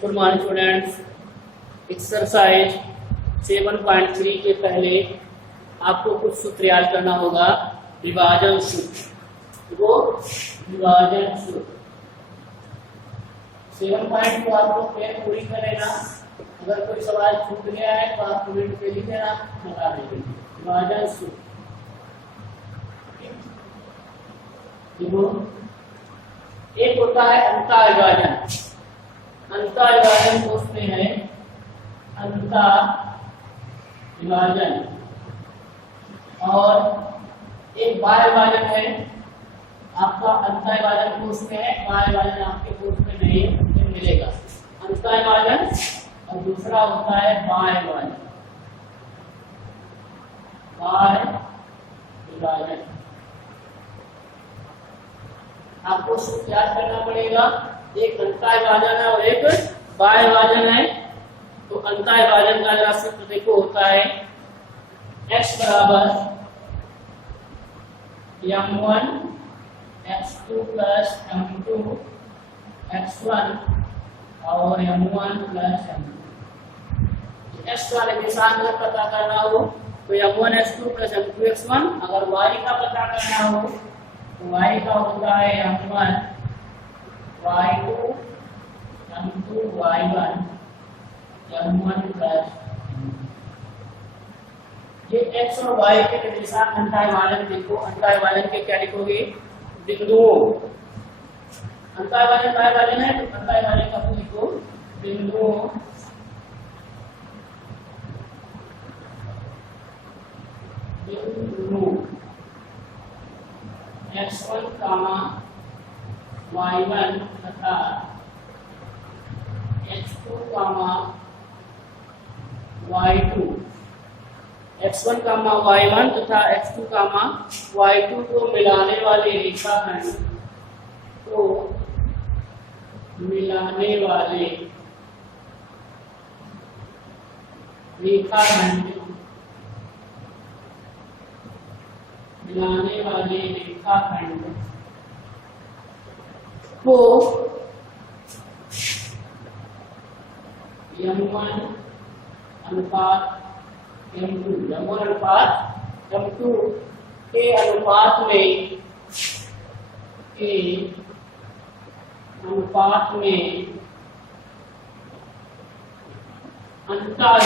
Good morning students. Exercise 7.3 के पहले आपको कुछ सूत्र याद करना होगा। विभाजन सूत्र, वो विभाजन सूत्र 7.2 आपको पेन पूरी करेगा। अगर कोई सवाल छूट गया है तो आप कमेंट पे लिख देना, बता देंगे। विभाजन सूत्र एक होता है अंतर विभाजन। अंतर विभाजन को उसमें है अंतर विभाजन, और एक बाह्य विभाजन है आपका। अंतर विभाजन कोर्स में है, बाह्य विभाजन आपके कोर्स में नहीं मिलेगा। अंतर विभाजन और दूसरा होता है बाह्य विभाजन। बाह्य विभाजन आपको सूत्र याद करना पड़ेगा। एक अंतर विभाजन है और एक बाह्य विभाजन है। तो अंतर विभाजन का जरा सूत्र देखो, होता है x बराबर m1 x2 plus m2 x1 और m1 प्लस m2। x वाले निशान का पता करना हो तो m1 x2 plus m2 x1। अगर y का पता करना हो तो y का होता है m1 y2 m2 y1 m1 plus. ये x और y के निर्देशांक अंतर विभाजन देखो। अंतर विभाजन के क्या लिखोगे? बिंदुओं। अंतर विभाजन बाह्य विभाजन है तो अंतर विभाजन का लिखो बिंदुओं x1 y1 तथा x2 y2। x1 y1 तथा x2 y2 को मिलाने वाले रेखाखंड को मिलाने वाले रेखाखंड को m1 अनुपात m2 m1 अनुपात m2 के अनुपात में अंतर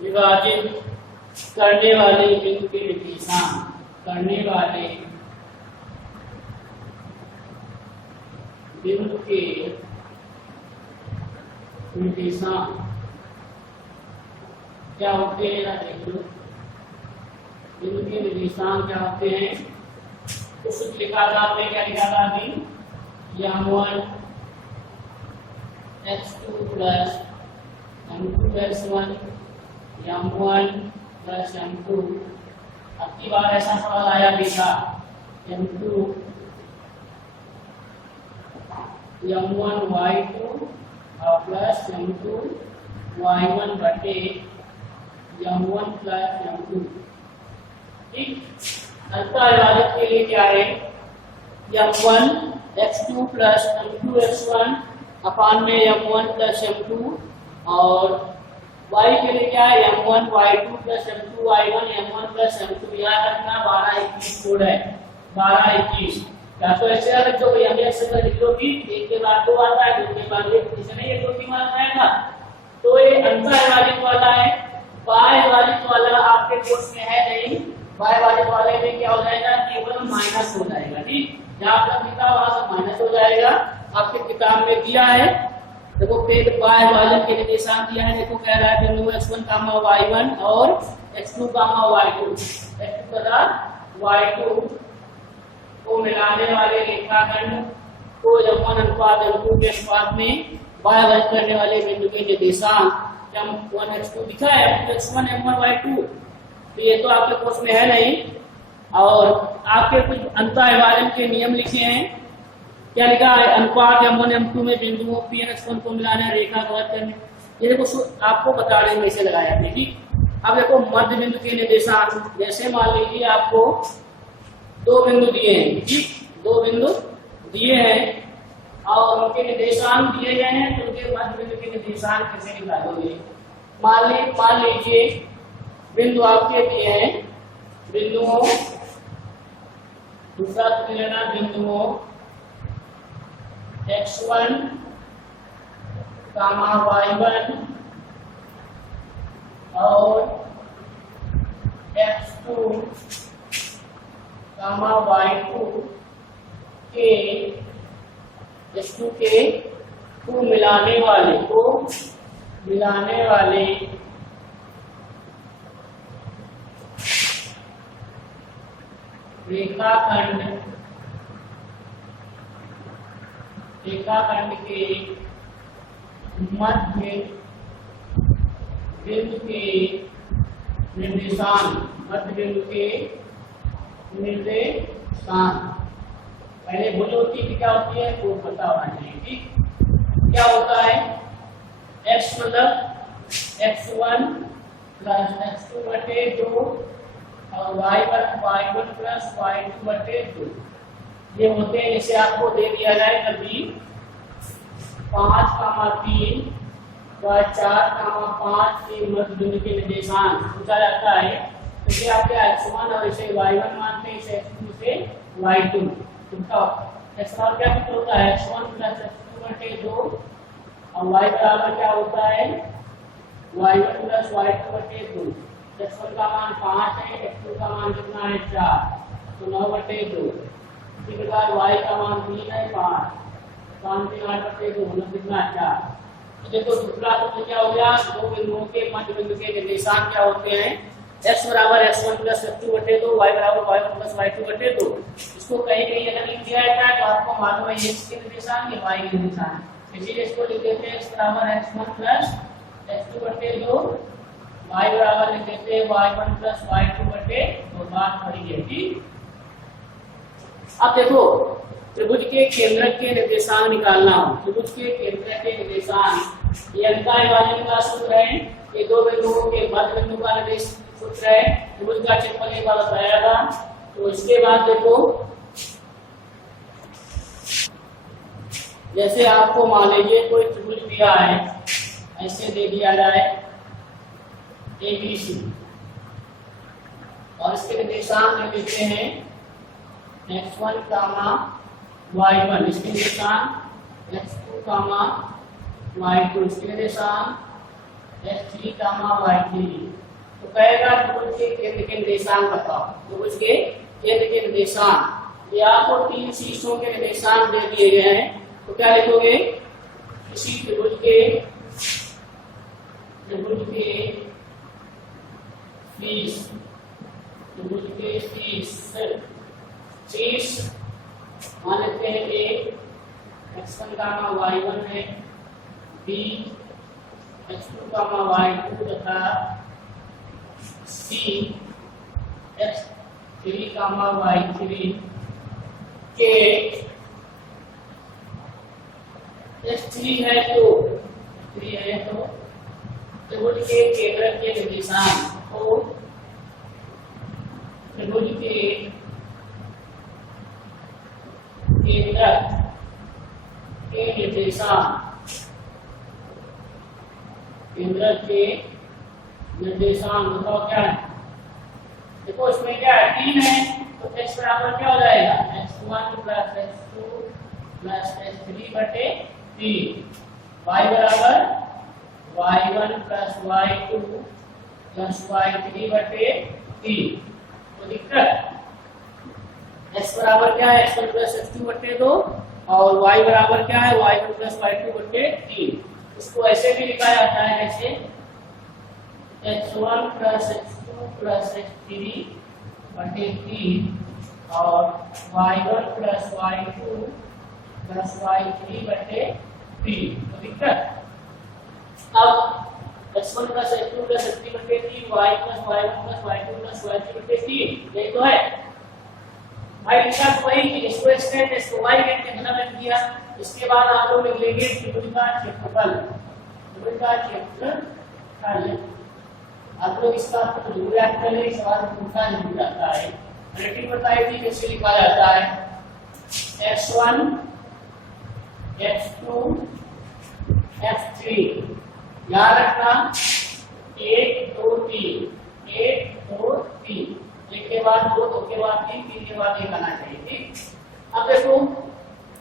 विभाजित करने वाले बिंदु के निर्देशांक क्या होते हैं ना, देख लो। बिंदु के निर्देशांक क्या होते हैं? उस लिखा था आपने, क्या लिखा था अभी? m1 x2 plus m2 x1 m1 plus m2। अब की बार ऐसा सवाल आया भी था m2 m1 y2 और प्लस m2 y1 बटे m1 प्लस m2। ठीक, अंतर विभाजन के लिए क्या है? m1 x2 plus m2 x1 अपान में m1 प्लस m2, और y के लिए क्या है? m1 y2 plus m2 y1 m1 plus m2। याद रखना 12-21 कोड है, 12-21। या तो ऐसे अलग जो हम ऐसे लिख लो कि एक के बाद दो आता है, दो के बाद एक, इसे नहीं एक दो तीन आता है ना। तो ये अंतर विभाजित वाला है। बाह्य विभाजित वाला आपके कोर्स में है नहीं। बाह्य विभाजित वाले में क्या हो जाएगा? केवल माइनस हो जाएगा। ठीक, जहाँ तक लिखा वहां से माइनस हो जाएगा। आपके किताब में दिया है, देखो फिर बाह्य विभाजन के निर्देशांक दिया है। देखो कह रहा है बिंदु x1 y1 और x2 y2 तथा y2 को मिलाने वाले रेखाखंड को m1 अनुपात m2 के अनुपात में बाह्य विभाजित करने वाले बिंदु के निर्देशांक m1 x2 दिखा है, x1 m1 y2। तो ये तो आपके कोर्स में है नहीं। और आपके कुछ अंतर विभाजन के नियम लिखे हैं। क्या लिखा है? अनुपात m1 m2 में बिंदुओं p और x1 को मिलाने रेखा करने। ये देखो आपको बता रहे हैं, इसे लगाया आपने। ठीक, अब देखो मध्य बिंदु के निर्देशांक, जैसे मान लीजिए आपको दो बिंदु दिए हैं, ठीक, दो बिंदु दिए हैं और उनके निर्देशांक दिए गए हैं, तो उनके मध्य बिंदु के निर्देशांक कैसे निकालोगे। मान लीजिए बिंदु आपके दिए हैं, बिंदुओं, दूसरा तो लेना बिंदुओं x1, y1 और x2, y2 के को मिलाने वाले रेखाखंड के मध्य बिंदु के निर्देशांक, पहले बोली होती है क्या होती है वो पता होना चाहिए, ठीक। क्या होता है x मतलब x1 प्लस x2 बटे 2 और y1 प्लस y2 बटे 2, ये होते हैं। जैसे आपको दे दिया जाए कभी 5,3 व 4,5 के मध्य बिंदु के निर्देशांक पूछा जाता है, तो ये आपके x1 और इसे y1 मानते हैं, इसे x2 से y2, x1 क्या होता है x1 प्लस x2 बटे 2 और y बराबर क्या होता है y1 प्लस y2 बटे 2। x1 का मान 5 है, x2 का मान कितना है 4, तो 9 बटे 2। इसी प्रकार y का मान 3 है 5, 5 3 8 बटे 2 मतलब कितना 4। तो देखो दूसरा सूत्र क्या हो गया, दो बिंदुओं के मध्य बिंदु के निर्देशांक क्या होते हैं, x बराबर x1 प्लस x2 बटे 2, y बराबर y1 प्लस y2 बटे 2। इसको कहीं कहीं अगर लिख दिया जाता है तो आपको मालूम है x के निर्देशांक, ये y के निर्देशांक, इसीलिए इसको लिख देते हैं x बराबर x1 प्लस x2 बटे 2, y बराबर लिख देते हैं y1 प्लस y2 बटे 2। बात पड़ी है, ठीक। अब देखो त्रिभुज के केंद्रक के निर्देशांक निकालना हो, त्रिभुज के केंद्रक के निर्देशांक ये अंतर विभाजन का सूत्र है, ये दो बिंदुओं के मध्य बिंदु का निर्देश सूत्र है, त्रिभुज का क्षेत्रफल एक बार बताया था। तो इसके बाद देखो जैसे आपको मान लीजिए कोई त्रिभुज दिया है, ऐसे दे दिया जाए ABC और इसके निर्देशांक देते हैं x1, y1, इसके निर्देशांक x2, y2, इसके निर्देशांक x3, y3। तो कहेगा त्रिभुज के केंद्र के निर्देशांक बताओ, त्रिभुज के केंद्र के निर्देशांक, ये आपको 3 शीर्षों के निर्देशांक दे दिए गए हैं। तो क्या लिखोगे, किसी त्रिभुज के शीर्ष मान लेते हैं A x1, y1 है, B x2, y2 तथा C x3, y3 के x3 है तो त्रिभुज के केंद्रक के निर्देशांक को त्रिभुज के केंद्रक के निर्देशांक बताओ क्या है। देखो इसमें क्या है 3 है, तो x बराबर क्या हो जाएगा x1 plus x2 plus x3 बटे 3, y बराबर y1 plus y2 plus y3 बटे 3। तो दिक्कत x बराबर क्या है x1 प्लस x2 बटे 2 और y बराबर क्या है y1 प्लस y2 बटे 3। इसको ऐसे भी लिखा जाता है ऐसे x1 plus x2 plus x3 बटे 3 और y1 plus y2 plus y3 बटे 3। तो दिक्कत अब x1 plus x2 plus x3 बटे 3, y plus y1 plus y2 plus y3 बटे 3, यही तो है भाई। लिखा तो वही कि इसको एक्सटेंड इसको y के कितना लिख दिया। इसके बाद आप लोग लिख लेंगे त्रिभुज का क्षेत्रफल, त्रिभुज का क्षेत्रफल। आप लोग इसका जरूर याद कर लें, सवाल पूछा जरूर जाता है। रिलेटिव बताई थी कैसे लिखा जाता है, x1 x2 x3, याद रखना 1 2 3, 1 2 3, एक के बाद 2, 2 के बाद 3, 3 के बाद 1 आना चाहिए। ठीक, अब देखो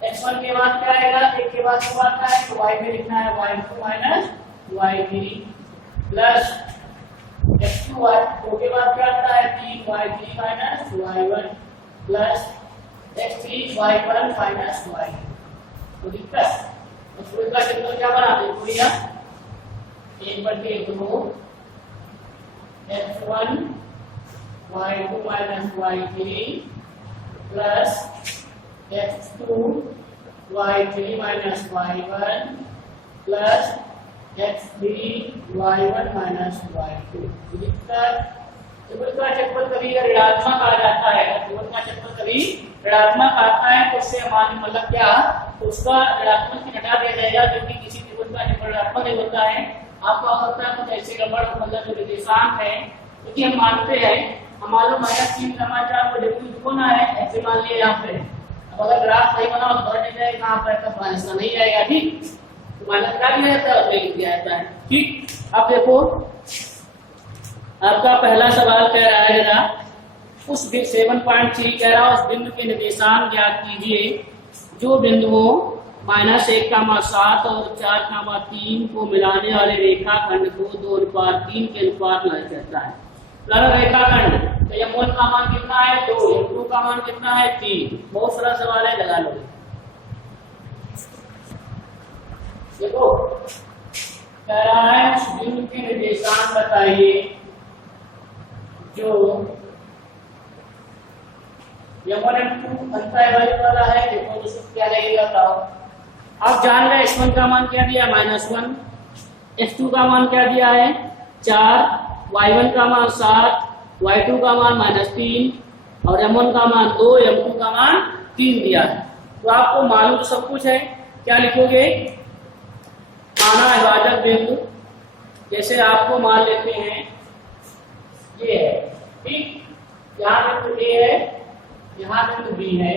x1 के बाद क्या आएगा, 1 के बाद 2 आता है तो y में लिखना है y2 minus y3 plus x2 2 के बाद क्या आता है 3 y3 minus y1 plus x3 y1 minus y2। तो दिक्कत तो फिर का क्षेत्रफल क्या बना देखो भैया 1/2 x1 y2 minus y3 plus x2 y3 minus y1 plus x3 y1 minus y2। त्रिभुज का क्षेत्रफल कभी ऋणात्मक आ जाता है, त्रिभुज का क्षेत्रफल कभी ऋणात्मक आता है तो उससे हमारे मतलब क्या उसका ऋणात्मक से हटा दिया जाएगा, क्योंकि किसी त्रिभुज का क्षेत्रफल ऋणात्मक नहीं होता है। आपको होता है कुछ ऐसे गड़बड़ मतलब जो निर्देशांक है, क्योंकि हम मानते हैं हम मालूम -3 समाचार को डिफरेंस होना है, ऐसे मान लिया यहाँ पे। अब अगर ग्राफ सही बनाओ तो बढ़ जाएगा, कहाँ पर तब माइनस का नहीं आएगा। ठीक, तो माइनस का दिया जाता है और दिया जाता है। ठीक, अब देखो आपका पहला सवाल कह रहा है जरा उस 7.3 कह रहा है उस बिंदु के निर्देशांक ज्ञात कीजिए जो बिंदुओं -1,7 और 4,3 को मिलाने वाले रेखाखंड को 2:3 के अनुपात में कहता है। रेखाखंड तो m1 का मान कितना है 2, m2 का मान कितना है 3। बहुत सारा सवाल है, लगा लो। देखो कह रहा है उस बिंदु के निर्देशांक बताइए जो m1 m2 अंतःविभाजित वाला है। देखो उसको क्या लगेगा बताओ। आप जान रहे x1 का मान क्या दिया -1, x2 का मान क्या दिया है 4, y1 का मान 7, y2 का मान -3 और m1 का मान 2, m2 का मान 3 दिया है। तो आपको मालूम तो सब कुछ है, क्या लिखोगे माना विभाजक बिंदु, जैसे आपको मान लेते हैं ये है। ठीक, यहाँ बिंदु A है, यहाँ बिंदु B है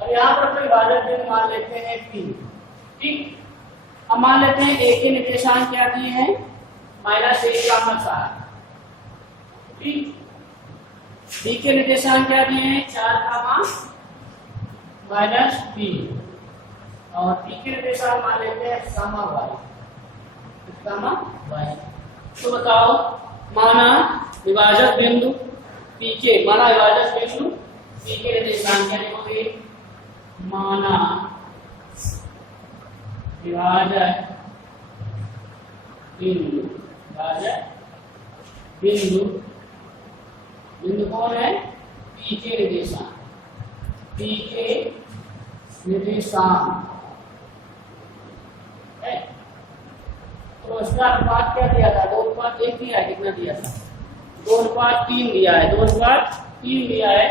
और यहाँ पर कोई विभाजक बिंदु मान लेते हैं P। ठीक, अब मान लेते हैं A के निर्देशांक क्या दिए हैं -1,7। ठीक, B के निर्देशांक क्या दिए हैं 4, -3 और P के निर्देशांक मान लेते हैं y। तो बताओ माना विभाजक बिंदु P के विभाजक बिंदु P के निर्देशांक क्या लिखोगे माना विभाजक बिंदु बिंदु कौन है P के निर्देशांक, P के निर्देशांक है। तो इसका अनुपात क्या दिया था 2:1 दिया है, कितना दिया था 2:3 दिया है, 2:3 दिया है।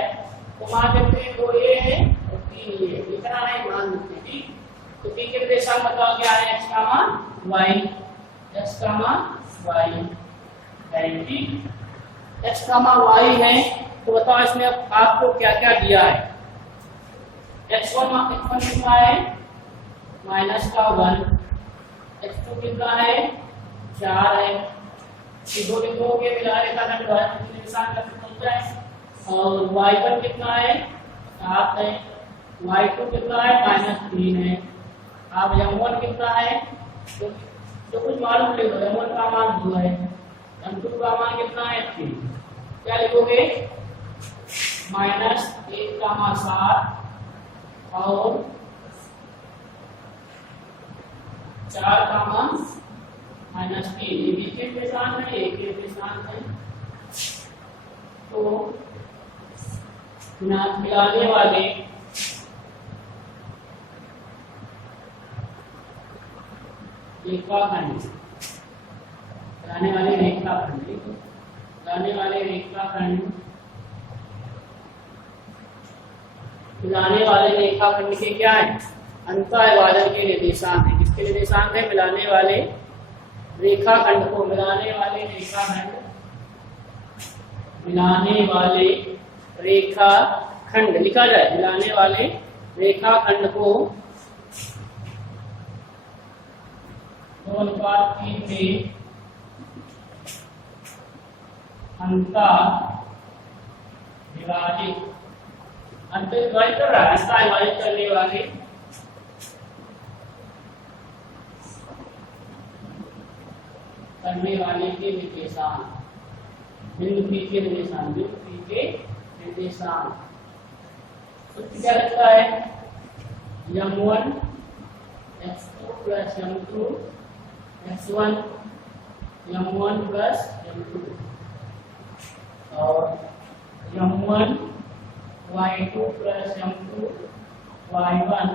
तो मान लेते हैं 2 ये है और 3 ये, इतना नहीं मान लेते। ठीक, तो P के निर्देशांक बताओ क्या है x का मान y, x का मान y है। ठीक, x का मान y है तो बताओ इसमें आपको क्या क्या दिया है। x1 कितना है -1, x2 कितना है 4 है। दो बिंदुओं के मिलाने का निर्देशांक होता है और y1 कितना है 7 है, y2 कितना है -3 है। अब m1 कितना है तो कुछ मालूम ले लो, m1 का मान 2 है, m2 का मान कितना है 3। क्या लिखोगे -1,7 और 4 का मान -3। ये बी के निर्देशांक है, ए के निर्देशांक है। तो मिलाने वाले रेखाखंड मिलाने वाले रेखाखंड के क्या है अंतःविभाजन के निर्देशांक है। किसके निर्देशांक है मिलाने वाले रेखाखंड को मिलाने वाले रेखाखंड लिखा जाए, मिलाने वाले रेखाखंड को 2:3 में विभाजित कर रहा है, विभाजित करने वाले के निर्देशांक, बिंदु P के निर्देशांक तो क्या लगता है m1 x2 plus m2 x1 m1 plus m2 और m1 y2 plus m2 y1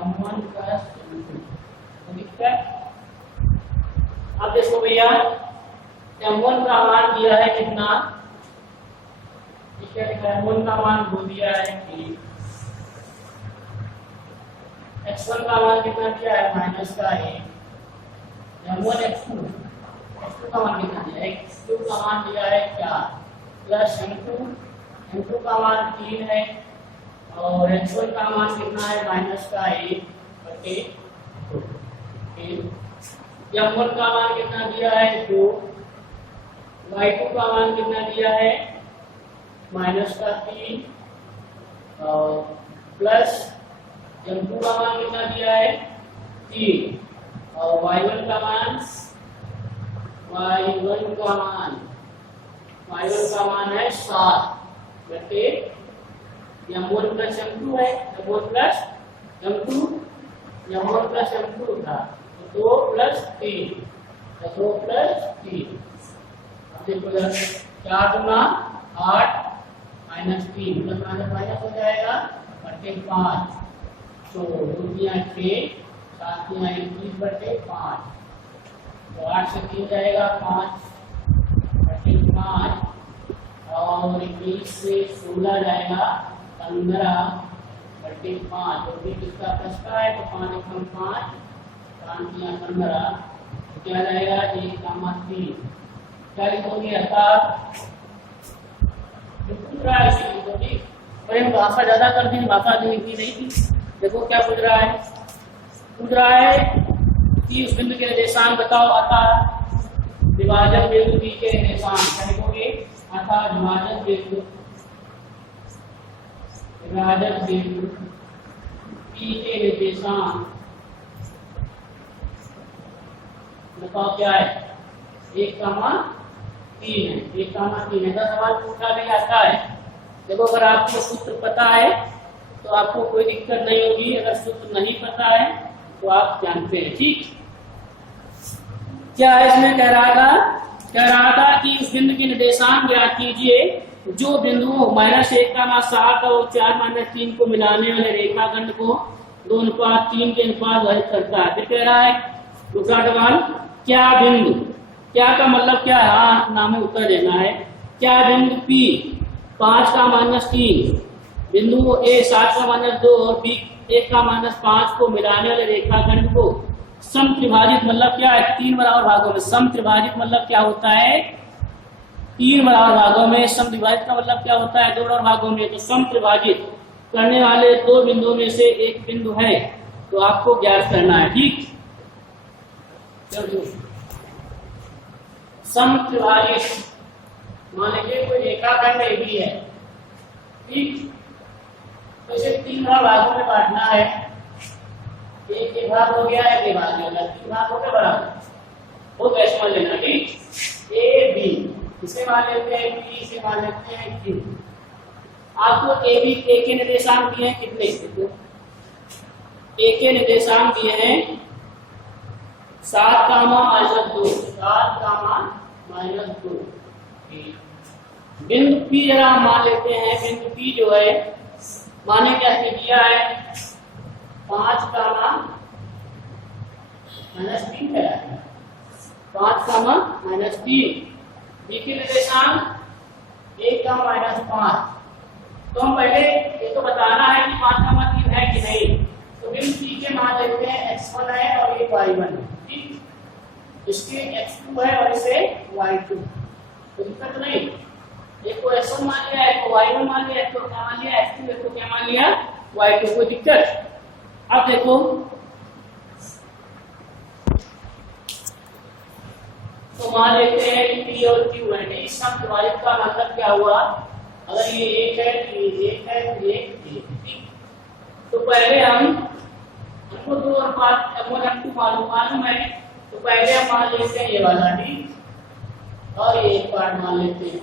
m1 plus m2 तो दिखता है। अब देखो भैया m1 का मान दिया है कितना, ठीक है, m1 का मान दो दिया है 3, x1 का मान कितना दिया है माइनस का 1, m1 x2 का मान कितना दिया है, x2 का मान दिया है 4 प्लस m2 का मान 3 है और x1 का मान कितना है माइनस का 1/2, m1 का मान कितना दिया है 2, y2 का मान कितना दिया है माइनस का 3 और प्लस m2 का मान कितना दिया है 3 और y1 का मान है 7/, m1 प्लस m2 है, m1 प्लस m2 था 2 प्लस 3 देखो 4 गुना 8 माइनस 3 माइनस हो जाएगा /5 तो 2 6 7 21/5 तो 8 से 3 जाएगा 5/5 और 21 से 16 जाएगा 15/5 तो भी इसका प्लस का है तो 5 × 5 15 क्या जाएगा 1,3 क्या लिखोगे भाषा ज्यादा कर दी, भाषा जो लिखी नहीं थी। देखो क्या पूछ रहा है कि उस बिंदु के निर्देशांक बताओ, अतः विभाजन बिंदु P के निर्देशांक क्या लिखोगे, अतः विभाजन बिंदु P के निर्देशांक बताओ क्या है 1,3 है, 1,3 ऐसा सवाल पूछा भी जाता है। देखो अगर आपको सूत्र पता है तो आपको कोई दिक्कत नहीं होगी, अगर सूत्र नहीं पता है तो आप जानते हैं, ठीक। क्या है इसमें कह रहा था कि उस बिंदु के निर्देशांक ज्ञात कीजिए जो बिंदुओं -1,7 और 4-3 को मिलाने वाले रेखाखंड को 2:3 के अनुपात विभाजित करता है। फिर कह रहा है दूसरा सवाल, क्या बिंदु, क्या का मतलब क्या है, हाँ नाम में उत्तर देना है। क्या बिंदु P 5,-3 बिंदु A 7,-2 और B 1,-5 को मिलाने वाले रेखाखंड को समत्रिभाजित मतलब क्या है 3 बराबर भागों में, समत्रिभाजित मतलब क्या होता है 3 बराबर भागों में, समत्रिभाजित का मतलब क्या होता है 2 बराबर भागों में। तो समत्रिभाजित करने वाले 2 बिंदुओं में से एक बिंदु है तो आपको ज्ञात करना है, ठीक। समत्रिभाजित मान लीजिए कोई रेखाखंड AB है, ठीक, तो इसे 3 भागों में बांटना है, एक भाग हो गया, एक भाग हो गया, 3 भाग हो गए बराबर, वो कैसे मान लेना, ठीक। AB इसे मान लेते हैं B, इसे मान लेते हैं Q। आपको AB A के निर्देशांक दिए हैं कितने, A के निर्देशांक दिए हैं 7,-2 बिंदु P जरा हम मान लेते हैं, बिंदु P जो है माने क्या दिया है 5,-3 है, 5,-3 B के निर्देशांक 1,-5। तो हम पहले ये तो बताना है कि 5,3 है कि नहीं। तो बिंदु P के मान लेते हैं x1 है और एक y1 है, ठीक। इसके x2 है और इसे y2, तो दिक्कत नहीं। एक को x1 मान लिया, एक को y1 मान लिया, एक को क्या मान लिया x2, एक को क्या मान लिया y2, कोई दिक्कत। अब देखो तो मान लेते हैं कि p और q है, इस सम विभाजित का मतलब क्या हुआ, अगर ये एक है तो ये एक है तो ये एक। तो पहले हमको दो अनुपात M1 M2 मालूम है, तो पहले हम मान लेते हैं ये वाला डी और ये एक पार्ट मान लेते हैं।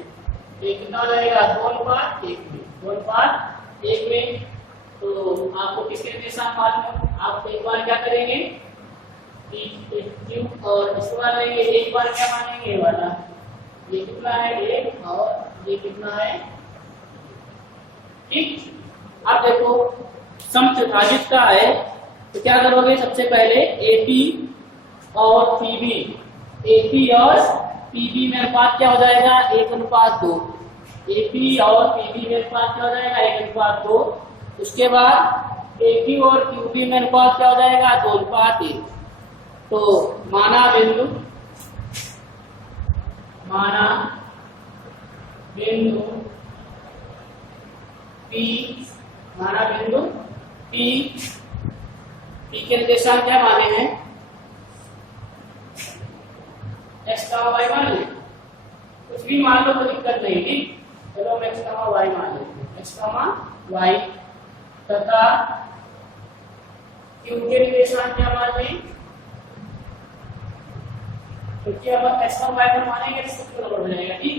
ये कितना रहेगा 2:1 में, 2:1 में। तो आपको किसके निशान मालूम है, आप एक बार क्या करेंगे क्यू और इसके बाद लेंगे, एक बार क्या मानेंगे ये वाला, ये कितना है 1 और ये कितना है, ठीक। अब देखो सम त्रिभाजित का है तो क्या करोगे, सबसे पहले एपी और पीबी, एपी और पीबी में अनुपात क्या हो जाएगा 1:2, एपी और पीबी में अनुपात क्या हो जाएगा 1:2। उसके बाद एपी और क्यूबी में अनुपात क्या हो जाएगा 2:1। तो माना बिंदु पी के निर्देशांक क्या माने हैं x, y मान ले, कुछ भी मान लो तो दिक्कत नहीं, ठीक। चलो हम x, y मान लेते हैं, x, y तथा q के निर्देशांक क्या मान लें, क्योंकि अब x, y पर मानेंगे तो सब गड़बड़ हो जाएगा, ठीक।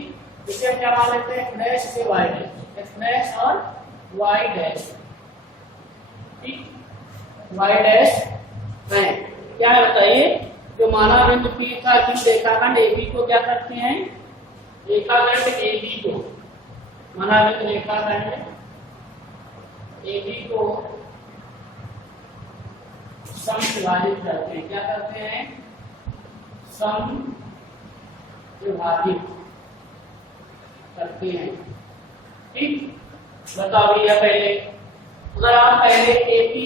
इसे हम क्या मान लेते हैं डैश से y डैश, x डैश और y डैश, ठीक। y डैश है क्या है बताइए, जो माना बिंदु P था किस रेखाखंड AB को क्या करते हैं, रेखाखंड AB को, माना बिंदु रेखाखंड AB को सम विभाजित करते हैं, क्या करते हैं सम विभाजित करते हैं, ठीक। बताओ भैया पहले, अगर आप पहले AP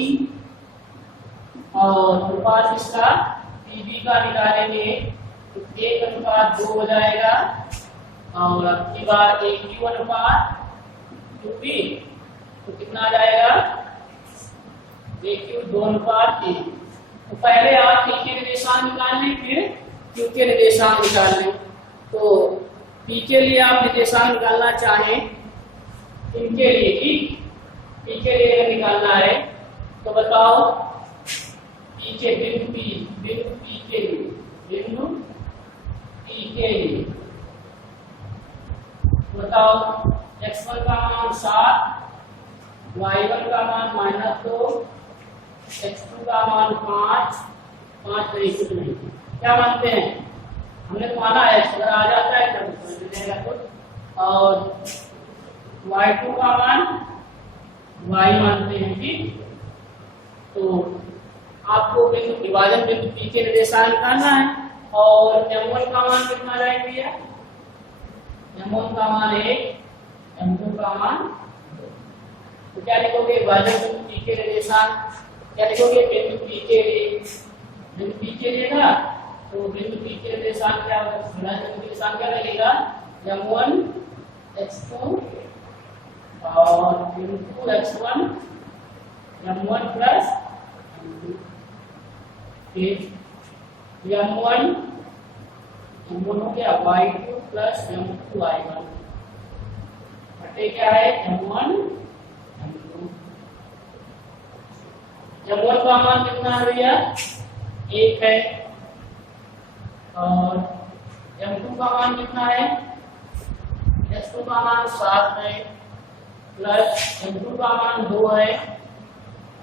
और अनुपात इसका पीबी का निकालेंगे तो 1:2 हो जाएगा, और अब की बार AQ अनुपात QP तो कितना आ जाएगा AQ 2:1। तो पहले आप P के निर्देशांक निकाल लें, फिर Q के निर्देशांक निकाल लें। तो P के लिए आप निर्देशांक निकालना चाहें इनके लिए, ठीक। P के लिए अगर निकालना है तो बताओ P के बिंदु P के लिए बताओ x1 का मान 7, y1 का मान -2, x2 का मान 5 नहीं, कुछ नहीं, क्या मानते हैं, हमने तो माना है, अगर आ जाता है तब मिलेगा तो। और y2 का मान y मानते हैं, ठीक। तो आपको बिंदु विभाजन बिंदु P के निर्देशांक निकालना है, और M1 का मान कितना जाएगा भैया, M1 का मान 1, M2 का मान 2। तो क्या लिखोगे विभाजन बिंदु P के निर्देशांक, क्या लिखोगे बिंदु P के लिए ना, तो बिंदु P के निर्देशांक क्या होगा, विभाजन बिंदु निर्देशांक क्या लगेगा M1 x2 और बिंदु x1 M1 प्लस M1 हो गया y2 प्लस M2 y1 बटे क्या है M1 M2। M1 का मान कितना है भैया 1 है, और M2 का मान कितना है, x2 का मान 7 है, प्लस M2 का मान 2 है,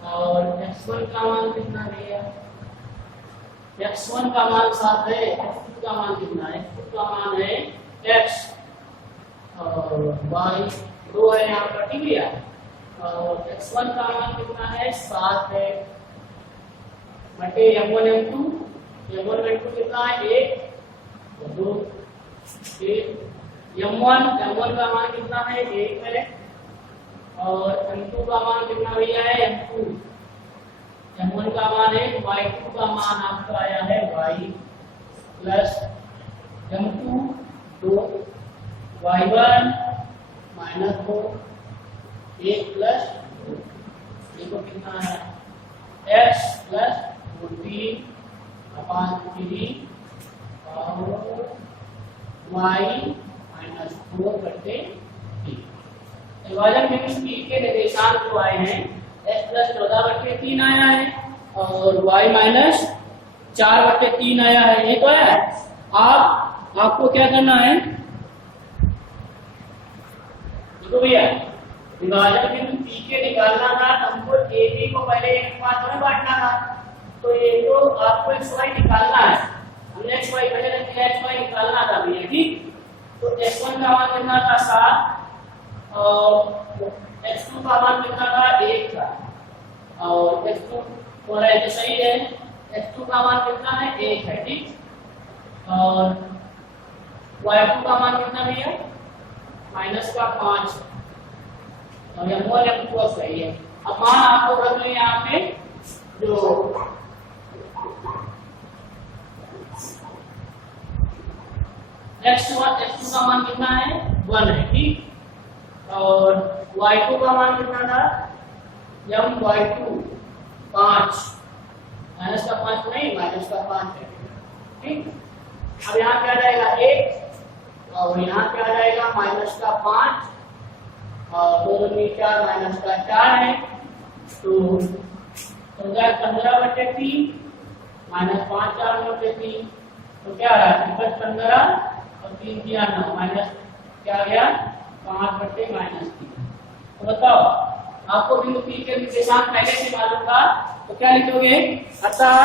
और x1 का मान कितना भैया, x1 का मान 7 है, x2 का मान कितना है, x2 का मान है x और y 2 है यहाँ पर, ठीक है। और x1 का मान कितना है 7 है, बटे M1 M2 कितना है 1 और 2, M1 का मान कितना है 1 है, और M2 का मान कितना भैया है M2, M1 का मान है y2 का मान आपका आया है y, plus m2 2 y1 minus 2 1 plus देखो कितना है x प्लस 3 अपॉन 3 और y माइनस 4 बटे 3। विभाजन में इस p के निर्देशांक जो आए हैं x प्लस 14 बटे 3 आया है और y माइनस 4 बटे 3 आया है। ये तो है। आपको क्या करना है, देखो भैया विभाजन बिंदु P के निकालना था, हमको AB को पहले एक पार्ट में बांटना था, तो ये तो आपको XY निकालना है। हमने XY पहले XY निकालना था भैया, ठीक। तो x1 का मान कितना था 7 और x2 का मान कितना था 1 था और x2 हो रहा है तो सही है, x2 का मान कितना है 1 है, ठीक। और y2 का मान कितना भैया माइनस का 5 और m1 m2 सही है। अब मान आपको रख लें यहाँ पे जो x2 का मान कितना है 1 है, ठीक। और y2 का मान कितना था my2 5 माइनस का 5 नहीं माइनस का 5 है, ठीक। अब यहाँ क्या जाएगा 1 और यहाँ क्या जाएगा माइनस का 5 और 2 में 4 माइनस का 4 है तो 15 बटे 3 माइनस 5 4 बटे 3 तो क्या आ रहा है 15 और 3 दिया 9 माइनस क्या गया 5 बटे -3। तो बताओ आपको बिंदु P के निर्देशांक पहले से मालूम था तो क्या लिखोगे, अतः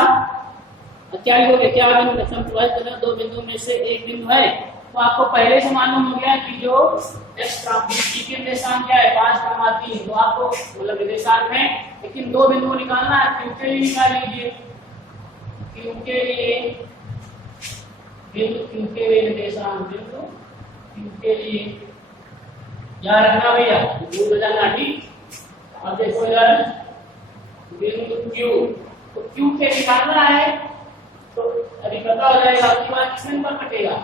क्या लिखोगे, क्या बिंदु समप्रभावित करने दो बिंदु में से एक बिंदु है तो आपको पहले से मालूम हो गया कि जो x का P के निर्देशांक क्या है 5, 3 तो आपको मतलब निर्देशांक है, लेकिन दो बिंदु निकालना है। Q के लिए निकाल लीजिए, Q के लिए बिंदु Q के लिए निर्देशांक बिंदु Q के लिए याद रखना भैया, दूर हो जाना, ठीक। अब देखो यार बिंदु Q तो Q के निकालना है तो अभी पता हो जाएगा आपकी बात किसमें पर कटेगा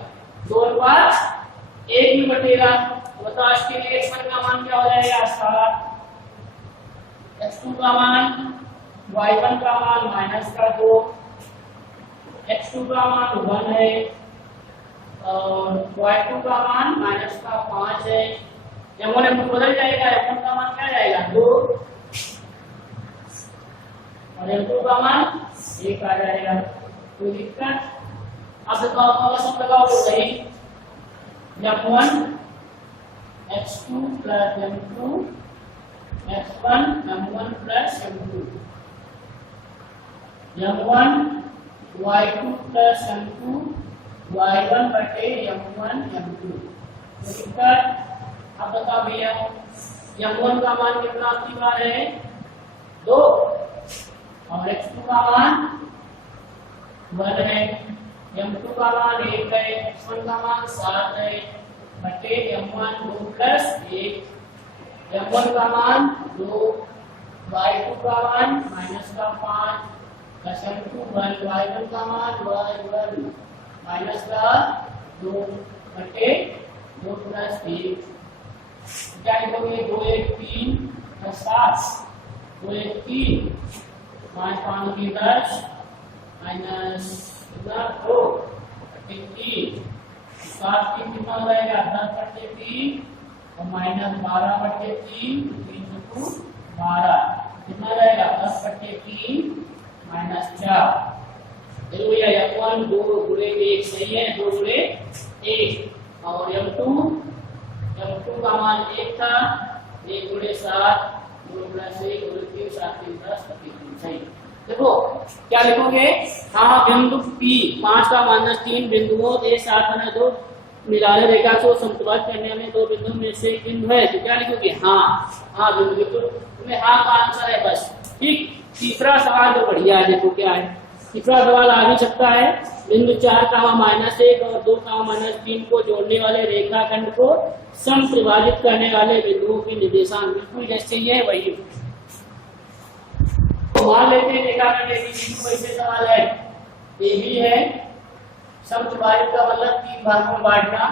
2/1 में बटेगा। तो बताओ इसके लिए x1 का मान क्या हो जाएगा 7, x2 का मान y1 का मान -2, x2 का मान 1 है और y2 का मान -5 है। m1 m2 बदल जाएगा, m1 का मान क्या जाएगा 2 और m2 का मान 1 आ जाएगा। कोई दिक्कत? अब बताओ आपका सब लगाओ तो सही m1 x2 plus m2 x1 m1 plus m2 m1 y2 plus m2 y1 बटे m1 m2। दिक्कत? अब बताओ भैया m1 का मान कितना आपकी बार है 2 और x2 का मान 1 है, m2 का मान 1 है, x1 का मान 7 है बटे m1 2 प्लस 1, m1 का मान 2, y2 का मान -5 प्लस m2 1, y1 का मान y1 -2 बटे 2 प्लस 1। क्या लिखोगे 2 1 3 प्लस 7 2 1 3 5 5 की 10 माइनस 2 3 7 3 कितना हो जाएगा 10 बटे 3 और -12 बटे 3 3 2 12 कितना जाएगा 10 बटे 3 -4। देखो भैया m1 2 गुणे 1 सही है, 2 गुणे 1 और m2 का मान 1 था 1 गुणे 7 2 प्लस 1 गुणे 3 7 3 10 3 सही। देखो क्या लिखोगे, हाँ बिंदु P 5 का -3 बिंदुओं के साथ में दो निराले रेखा को संतुलित करने में दो बिंदु में से एक बिंदु है तो क्या लिखोगे हाँ बिंदु तो तुम्हें हाँ का आंसर है बस, ठीक। तीसरा सवाल जो बढ़िया है, देखो क्या है तीसरा सवाल आ भी सकता है। बिंदु 4 का -1 और 2 का -3 को जोड़ने वाले रेखाखंड को समत्रिभाजित करने वाले बिंदुओं की निर्देशांक बिल्कुल जैसे ये वही मान लेते हैं रेखाखंड ABC, वैसे सवाल है AB है समत्रिभाजित का मतलब 3 भागों में बांटना।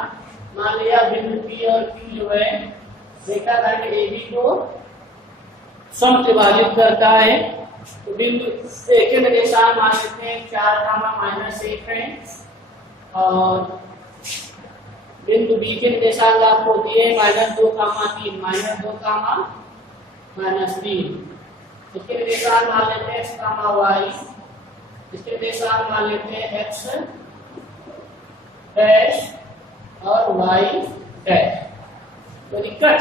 मान लिया बिंदु P और Q जो है रेखाखंड AB को समत्रिभाजित करता है। तो बिंदु A के निर्देशांक मान लेते हैं 4, -1 है और बिंदु B के निर्देशांक आपको दिए -2, 3, -2, -3। इसके निर्देशांक मान लेते हैं x, y। इसके निर्देशांक मान लेते हैं x डैश और y डैश। तो दिक्कत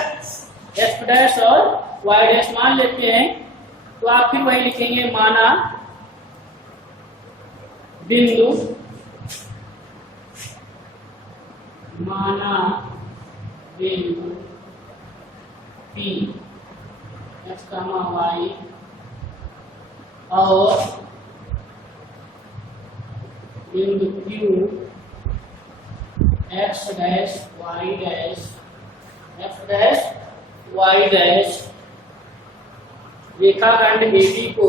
x डैश और y डैश मान लेते हैं। तो आप फिर वही लिखेंगे, माना बिंदु P x, y और बिंदु Q x dash y dash रेखाखंड AB को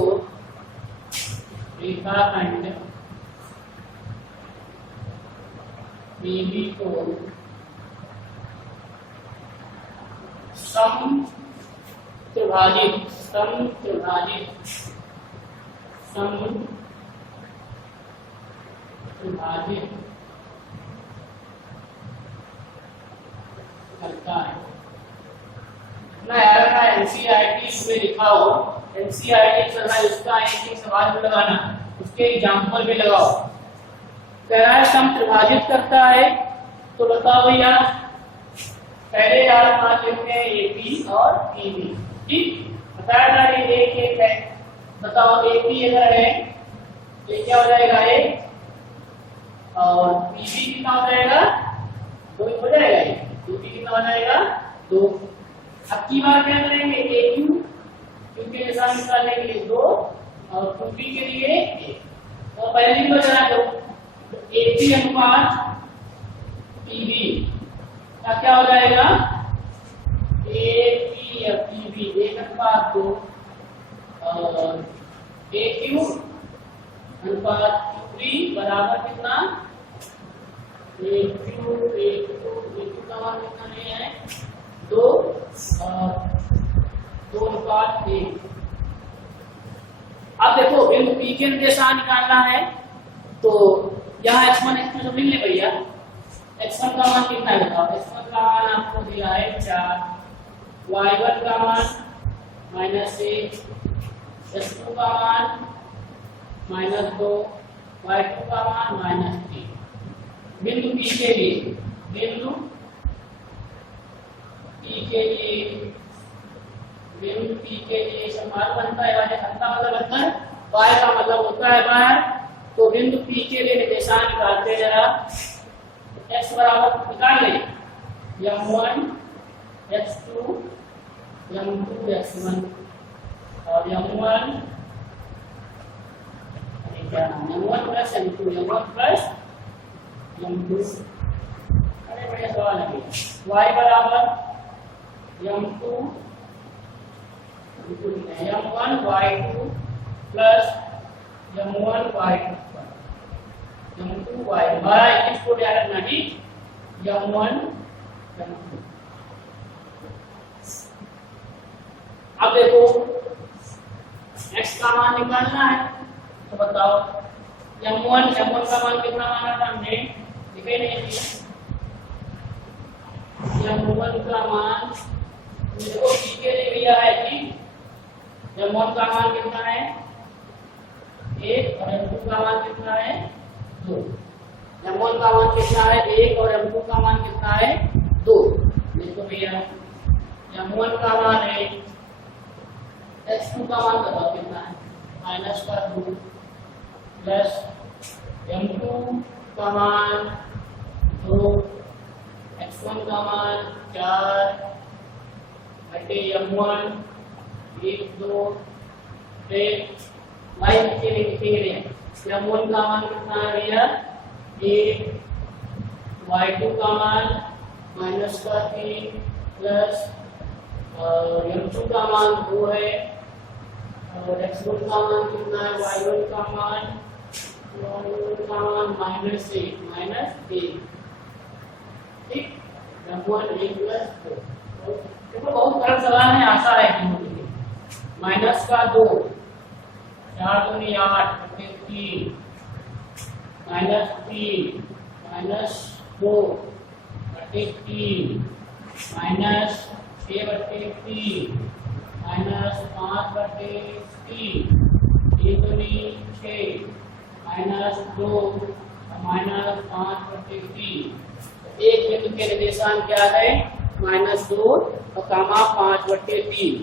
समत्रिभाजित करता है। अगर एनसीईआरटी में लिखा हो, एनसीईआरटी उसका एक सवाल भी लगाना, उसके एग्जाम्पल भी लगाओ। कह रहा है समत्रिभाजित करता है, तो बताओ भैया पहले आप मान लेते हैं AP और PB। ठीक, बताया था ये एक है। बताओ AP अगर है तो क्या हो जाएगा 1 और PB कितना हो जाएगा 2 हो जाएगा। PB कितना हो जाएगा 2। अब की बार क्या करेंगे AQ के निशान निकालने के लिए 2 और QB के लिए 1। तो पहले ही बचा दो AP अनुपात PB का क्या हो जाएगा AP या PB 1:2 और AQ अनुपात QB बराबर कितना AQ का मान कितना नहीं है 2 और 2:1। अब देखो बिंदु P के निर्देशांक निकालना है, तो यहाँ x1 x2 सब लिख ले भैया। x1 का मान कितना है बताओ। x1 का मान आपको दिया है 4, y1 का मान -1, x2 का मान -2, y2 का मान -3। बिंदु P के लिए बिंदु P के लिए समान बनता है वाले अंतर मतलब अंदर, y का मतलब होता है बाहर। तो बिंदु P के लिए निर्देशांक निकालते हैं जरा। x बराबर निकाल ले m1 x2 m2 x1 और m1 प्लस m2 अरे बढ़िया सवाल है। y बराबर m2 m1 y2 plus m1 y2 m2 y हमारा इसको ध्यान रखना ठीक। m1 m2। अब देखो x का मान निकालना है, तो बताओ m1 का मान कितना माना था हमने, लिखे नहीं m1 का मान देखो p के लिए भैया है ठीक। m1 का मान कितना है 1 और m2 का मान कितना है 2। m1 का मान कितना है 1 और m2 का मान कितना है 2। देखो भैया m1 का मान है, x2 का मान बताओ कितना है -2 प्लस m2 का मान 2, x1 का मान 4 बटे m1 1 2 फिर y के लिए लिखेंगे m1 का मान कितना है भैया 1, y2 का मान -3 प्लस m2 का मान 2 है और x1 का मान कितना है y1 का मान माइनस ए ठीक, m1 a प्लस 4। देखो बहुत सरल सवाल है, आशा है कि होगी। माइनस का 2, 4 दूनी 8 बटे 3 माइनस 3 माइनस 2 बटे 3 माइनस 6 बटे 3 माइनस 5 बटे 3 3 दूनी 6 माइनस 2 माइनस 5 बटे 3। एक बिंदु के निर्देशांक क्या है? -2 और कामा 5 बटे 3।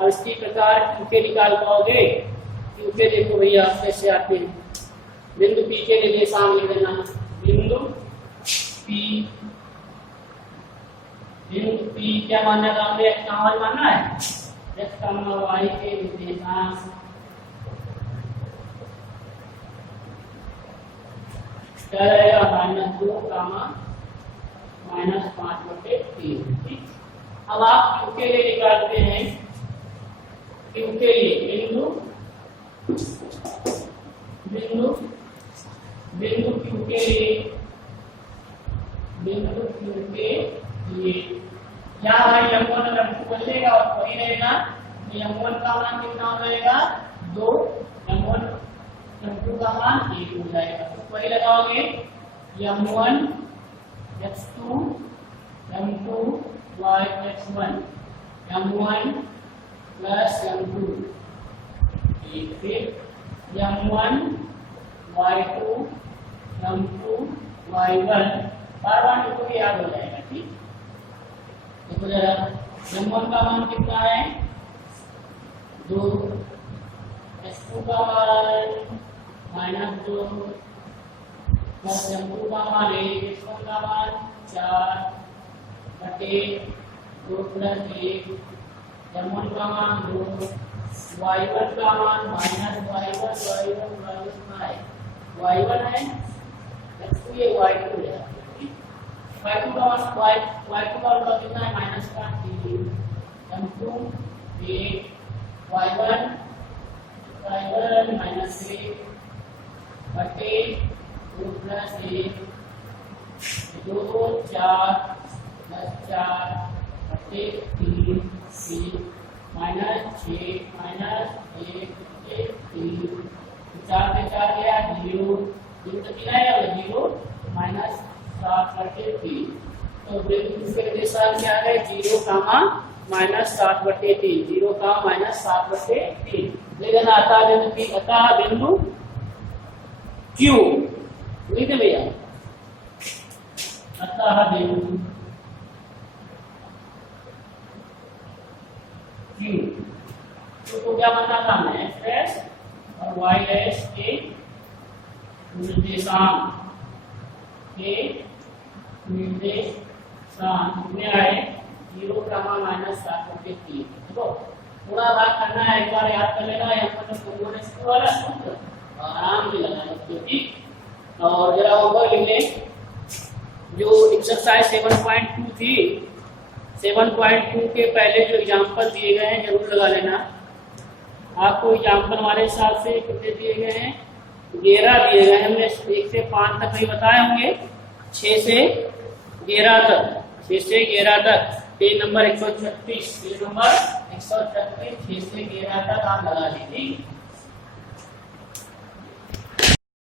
और इसी प्रकार क्यू के निकाल पाओगे? क्यू के देखो भैया कैसे आते हैं। बिंदु पी के निर्देशांक लिख देना, बिंदु पी क्या मानना था हमने? x का मान मानना है, x का y के निर्देशांक क्या रहेगा? -2 कामा -5 बटे 3। ठीक, अब आप क्यू के लिए निकालते हैं। क्यू के लिए बिंदु क्यू के लिए यहाँ भाई m1 और m2 बदलेगा और वही रहेगा। तो m1 का मान कितना हो जाएगा? 2, m1 m2 का मान 1 हो जाएगा। तो वही लगाओगे m1 x2 m2 y x1 m1 plus m2 फिर m1 y2 m2 y1 बार को भी याद हो जाएगा। ठीक, देखो जरा m1 का मान कितना है? 2, x2 का मान -2 प्लस m2 का मान 1, x1 का मान 4 बटे 2 प्लस 1 m1 का मान 2 y1 का मान y1 है x2 ये y2 है। y2 का मान y2 का मान कितना है? माइनस का 3 m2 8 y1 -3 बटे 2 प्लस 1 2 4 प्लस 4 बटे 3 -6 -1 3 4 से 4 गया 0 0 तो कितना है? 0 -7 बटे 3। तो बिंदु के निर्देशांक क्या है? 0 कामा -7 बटे 3 0 का -7 बटे 3 ले लेना। अतः बिंदु Q लिख लिया। अतः बिंदु Q तो क्या बनना था? हमें x और y के निर्देशांक कितने आए? 0 कामा -7 बटे 3। देखो पूरा भाग करना है, एक बार याद कर लेना। यहाँ पर कॉम्बिनेशन वाला सूत्र आराम से लगाना। ठीक, और जरा होमवर्क लिख ले। जो एक्सरसाइज 7.2 थी, 7.2 के पहले जो एग्जाम्पल दिए गए हैं जरूर लगा लेना। आपको एग्जाम्पल हमारे हिसाब से कितने दिए गए हैं? 11 दिए गए हैं। हमने 1 से 5 तक नहीं बताए होंगे, 6 से 11 तक। पेज नंबर 136 6 से 11 तक आप लगा लीजिए।